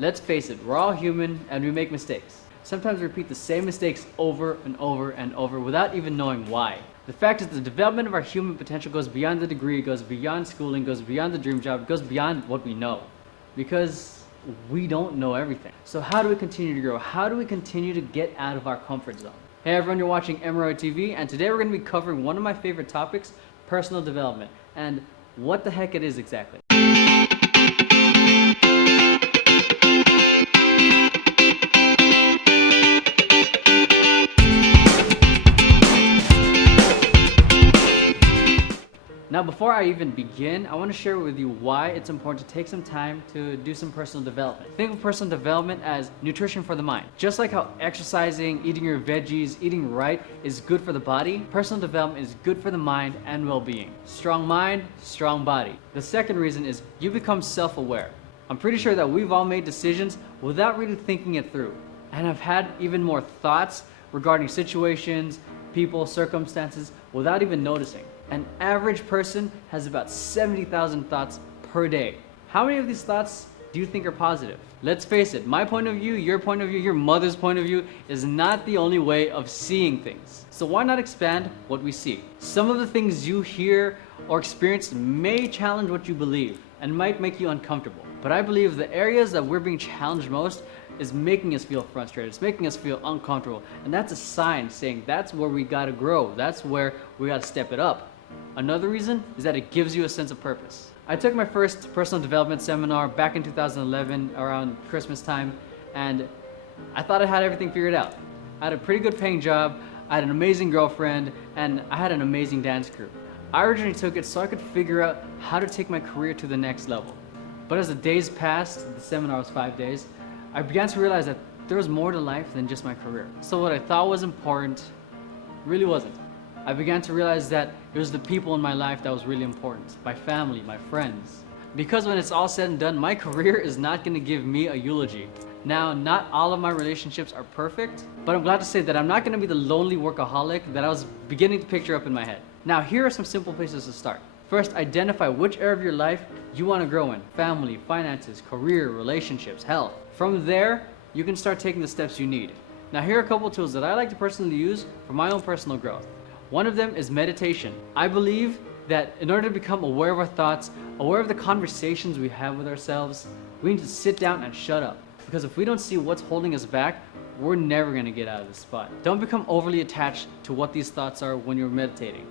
Let's face it, we're all human and we make mistakes. Sometimes we repeat the same mistakes over and over and over without even knowing why. The fact is the development of our human potential goes beyond the degree, goes beyond schooling, goes beyond the dream job, goes beyond what we know. Because we don't know everything. So how do we continue to grow? How do we continue to get out of our comfort zone? Hey everyone, you're watching Emerald TV, and today we're going to be covering one of my favorite topics, personal development, and what the heck it is exactly. Now before I even begin, I want to share with you why it's important to take some time to do some personal development. Think of personal development as nutrition for the mind. Just like how exercising, eating your veggies, eating right is good for the body, personal development is good for the mind and well-being. Strong mind, strong body. The second reason is you become self-aware. I'm pretty sure that we've all made decisions without really thinking it through. And I've had even more thoughts regarding situations, people, circumstances without even noticing. An average person has about 70,000 thoughts per day. How many of these thoughts do you think are positive? Let's face it, my point of view, your point of view, your mother's point of view is not the only way of seeing things. So why not expand what we see? Some of the things you hear or experience may challenge what you believe and might make you uncomfortable. But I believe the areas that we're being challenged most is making us feel frustrated. It's making us feel uncomfortable. And that's a sign saying that's where we gotta grow. That's where we gotta step it up. Another reason is that it gives you a sense of purpose. I took my first personal development seminar back in 2011 around Christmas time, and I thought I had everything figured out. I had a pretty good paying job, I had an amazing girlfriend, and I had an amazing dance crew. I originally took it so I could figure out how to take my career to the next level. But as the days passed, the seminar was 5 days, I began to realize that there was more to life than just my career. So what I thought was important really wasn't. I began to realize that it was the people in my life that was really important. My family, my friends. Because when it's all said and done, my career is not going to give me a eulogy. Now, not all of my relationships are perfect, but I'm glad to say that I'm not going to be the lonely workaholic that I was beginning to picture up in my head. Now, here are some simple places to start. First, identify which area of your life you want to grow in. Family, finances, career, relationships, health. From there, you can start taking the steps you need. Now, here are a couple tools that I like to personally use for my own personal growth. One of them is meditation. I believe that in order to become aware of our thoughts, aware of the conversations we have with ourselves, we need to sit down and shut up. Because if we don't see what's holding us back, we're never going to get out of this spot. Don't become overly attached to what these thoughts are when you're meditating.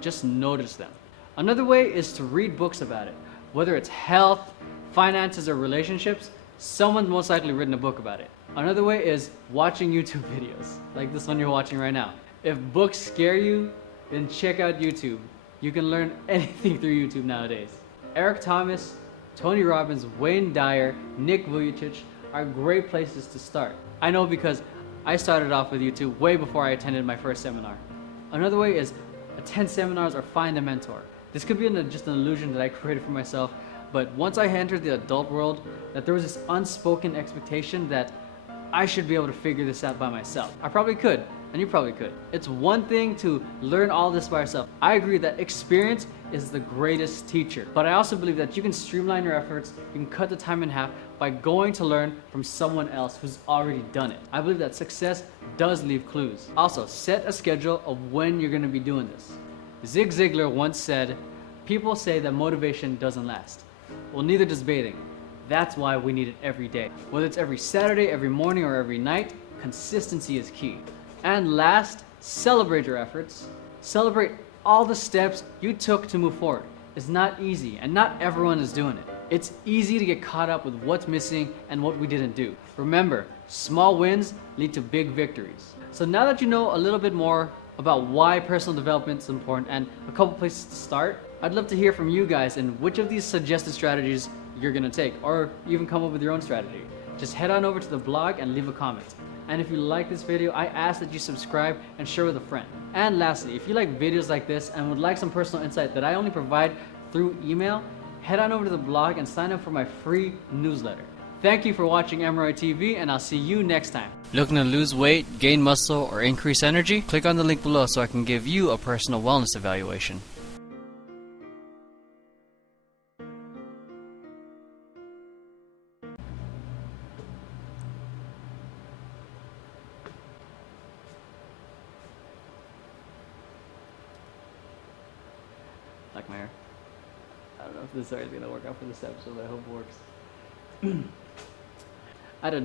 Just notice them. Another way is to read books about it. Whether it's health, finances, or relationships, someone's most likely written a book about it. Another way is watching YouTube videos, like this one you're watching right now. If books scare you, then check out YouTube. You can learn anything through YouTube nowadays. Eric Thomas, Tony Robbins, Wayne Dyer, Nick Vujicic are great places to start. I know because I started off with YouTube way before I attended my first seminar. Another way is attend seminars or find a mentor. This could be just an illusion that I created for myself, but once I entered the adult world, that there was this unspoken expectation that I should be able to figure this out by myself. I probably could. And you probably could. It's one thing to learn all this by yourself. I agree that experience is the greatest teacher. But I also believe that you can streamline your efforts, you can cut the time in half by going to learn from someone else who's already done it. I believe that success does leave clues. Also, set a schedule of when you're going to be doing this. Zig Ziglar once said, "People say that motivation doesn't last. Well, neither does bathing. That's why we need it every day. Whether it's every Saturday, every morning, or every night, consistency is key. And last, celebrate your efforts. Celebrate all the steps you took to move forward. It's not easy, and not everyone is doing it. It's easy to get caught up with what's missing and what we didn't do. Remember, small wins lead to big victories." So now that you know a little bit more about why personal development is important and a couple places to start, I'd love to hear from you guys and which of these suggested strategies you're gonna take, or even come up with your own strategy. Just head on over to the blog and leave a comment. And if you like this video, I ask that you subscribe and share with a friend. And lastly, if you like videos like this and would like some personal insight that I only provide through email, head on over to the blog and sign up for my free newsletter. Thank you for watching Emerald TV, and I'll see you next time. Looking to lose weight, gain muscle, or increase energy? Click on the link below so I can give you a personal wellness evaluation. like my hair. I don't know if this hair is gonna work out for this episode, but I hope it works. I had a